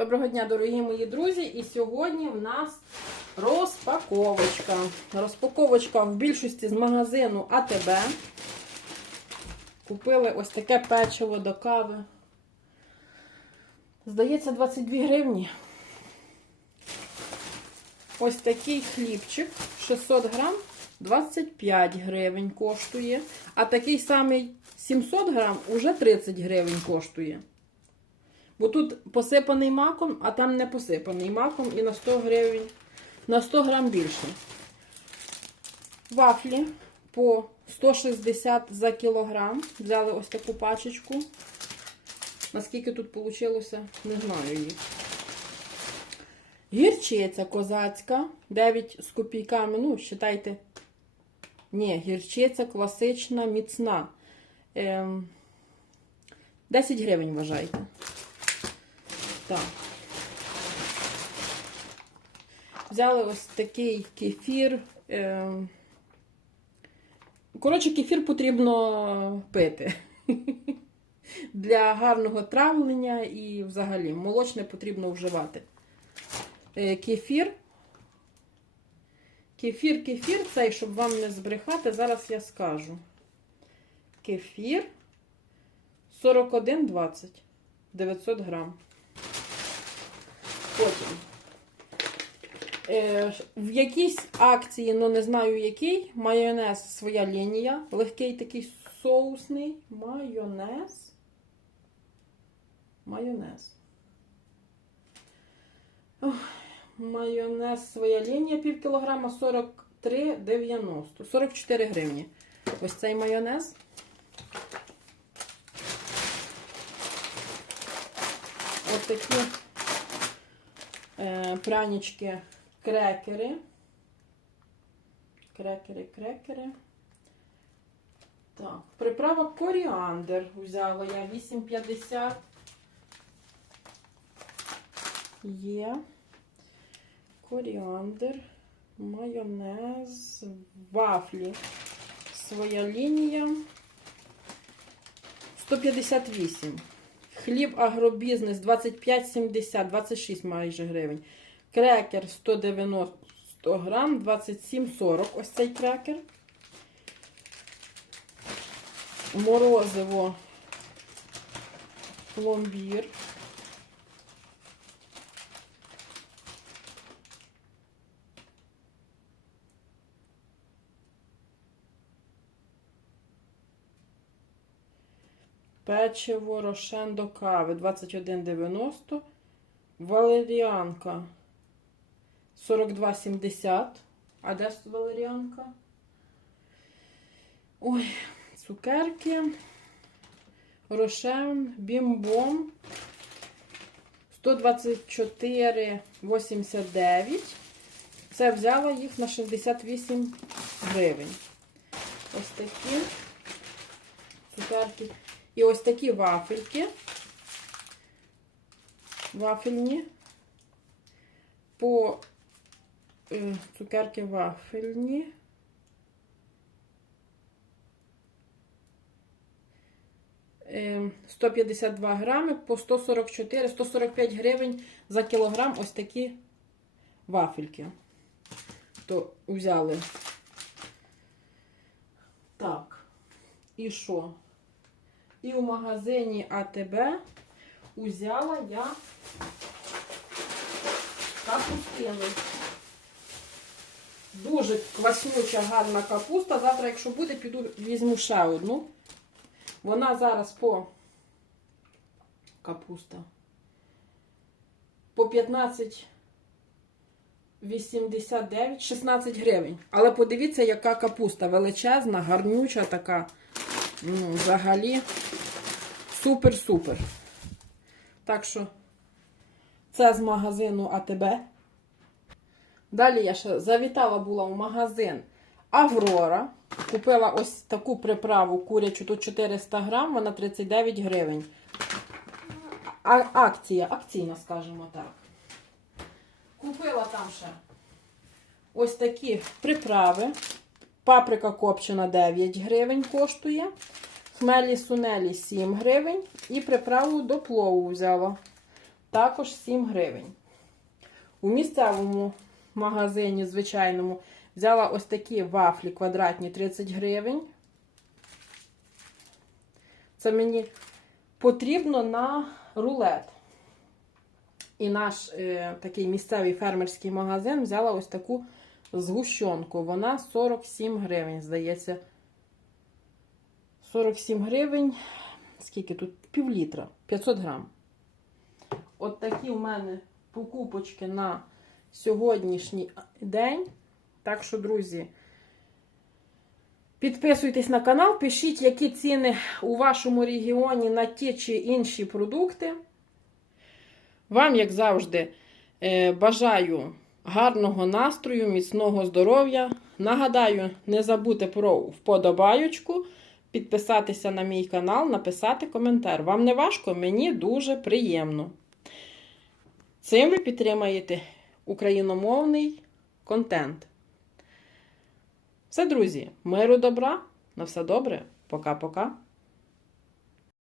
Доброго дня, дорогі мої друзі! І сьогодні в нас розпаковочка. Розпаковочка в більшості з магазину АТБ. Купили ось таке печиво до кави. Здається, 22 гривні. Ось такий хлібчик 600 грам 25 гривень коштує. А такий самий 700 грам уже 30 гривень коштує. Бо тут посипаний маком, а там не посипаний маком і на 100 гривень, на 100 грам більше. Вафлі по 160 за кілограм. Взяли ось таку пачечку. Наскільки тут вийшло, не знаю їх. Гірчиця козацька, 9 з копійками, ну, вважайте. Ні, гірчиця класична, міцна. Ем, 10 гривень вважайте. Так. Взяли ось такий кефір. Ем, Коротше, кефір потрібно пити. Для гарного травлення і взагалі молочне потрібно вживати. Е, Кефір. Кефір, кефір, цей, щоб вам не збрехати, зараз я скажу. Кефір 41,20. 900 грам. Потім. Е, в якійсь акції, ну не знаю який, майонез своя лінія. Легкий такий соусний. Майонез. Майонез. Ох, майонез своя лінія пів кілограма 43,90. 44 гривні. Ось цей майонез. Ось такі прянички, крекери. Крекери, крекери. Так, приправа коріандр взяла я 8,50. Є. Коріандр, майонез, вафлі. Своя лінія. 158. Хліб агробізнес 25,70, 26 майже гривень. Крекер 190 грам, 27,40. Ось цей крекер. Морозиво пломбір. Печиво рошен до кави 21,90. Валеріанка 42,70. А де валеріанка? Ой, цукерки. Рошен, бімбом 124,89. Це взяла їх на 68 гривень. Ось такі цукерки. І ось такі вафельки. Вафельні. По е, цукерки вафельні. Е, 152 грами по 144-145 гривень за кілограм ось такі вафельки. То взяли. Так. І що? І у магазині АТБ узяла я капустину. Дуже кваснюча, гарна капуста. Завтра, якщо буде, піду візьму ще одну. Вона зараз по капуста. По 15,89, 16 гривень. Але подивіться, яка капуста величезна, гарнюча така. Ну, взагалі супер-супер. Так що, це з магазину АТБ. Далі я ще завітала була в магазин Аврора. Купила ось таку приправу курячу, тут 400 грам, вона 39 гривень. А, акція, акційна, скажімо так. Купила там ще ось такі приправи. Паприка копчена 9 гривень коштує. Хмелі сунелі 7 гривень. І приправу до плову взяла. також 7 гривень. У місцевому магазині звичайному взяла ось такі вафлі квадратні 30 гривень. Це мені потрібно на рулет. І наш е, такий місцевий фермерський магазин взяла ось таку згущенку. Вона 47 гривень, здається. 47 гривень. Скільки тут? Пів літра, 500 грам. От такі в мене покупочки на сьогоднішній день. Так що, друзі, підписуйтесь на канал, пишіть, які ціни у вашому регіоні на ті чи інші продукти. Вам, як завжди, е, бажаю гарного настрою, міцного здоров'я. Нагадаю, не забудьте про вподобаючку, підписатися на мій канал, написати коментар. Вам не важко, мені дуже приємно. Цим ви підтримаєте україномовний контент. Все, друзі, миру добра, на все добре. Пока-пока.